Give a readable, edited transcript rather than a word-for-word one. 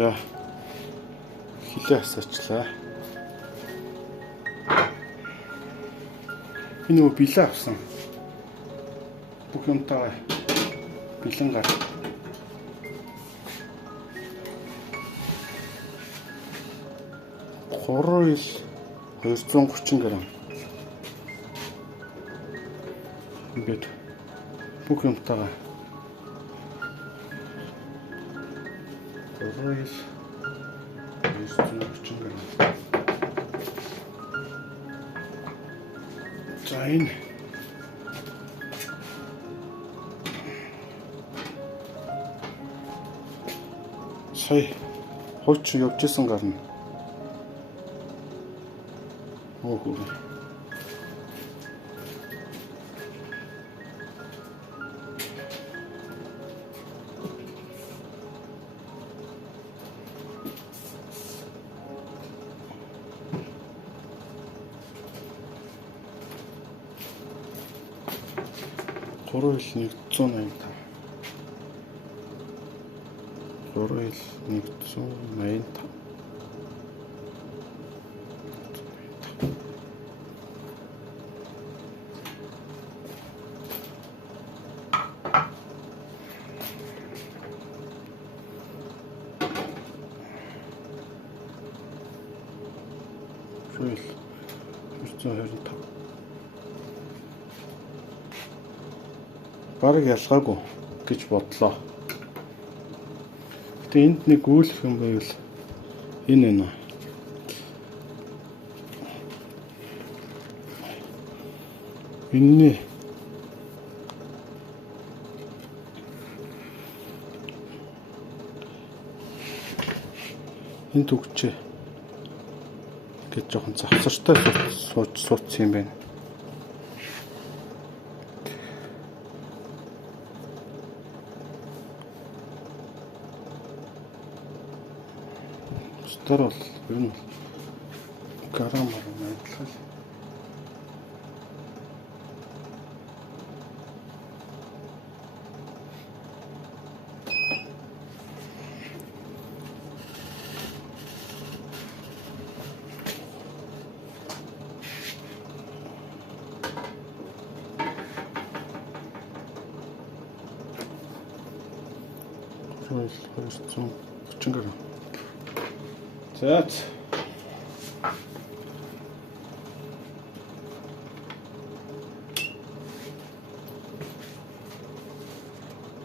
За хилээ асаачлаа. Би нөгөө билээ авсан. Бүх юмтайгаа бэлэн гар. Хороо ил 230 г. Ингээд бүх юмтайгаа хороо ил 230 г. За энэ сая хууч явж исэн гарна. Оо. Хороо ил 185. Хороо ил 185. Хороо ил 225. Бараг ялгаагүй гэж бодлоо. Гэтэ энд нэг үйлх юм байвал энэ нэ. Энэ энэ төгчээ гэж жоохон завсартай суудсан юм байна. Тэр бол ер нь грамаар адилхан. Хөөс 230 г. За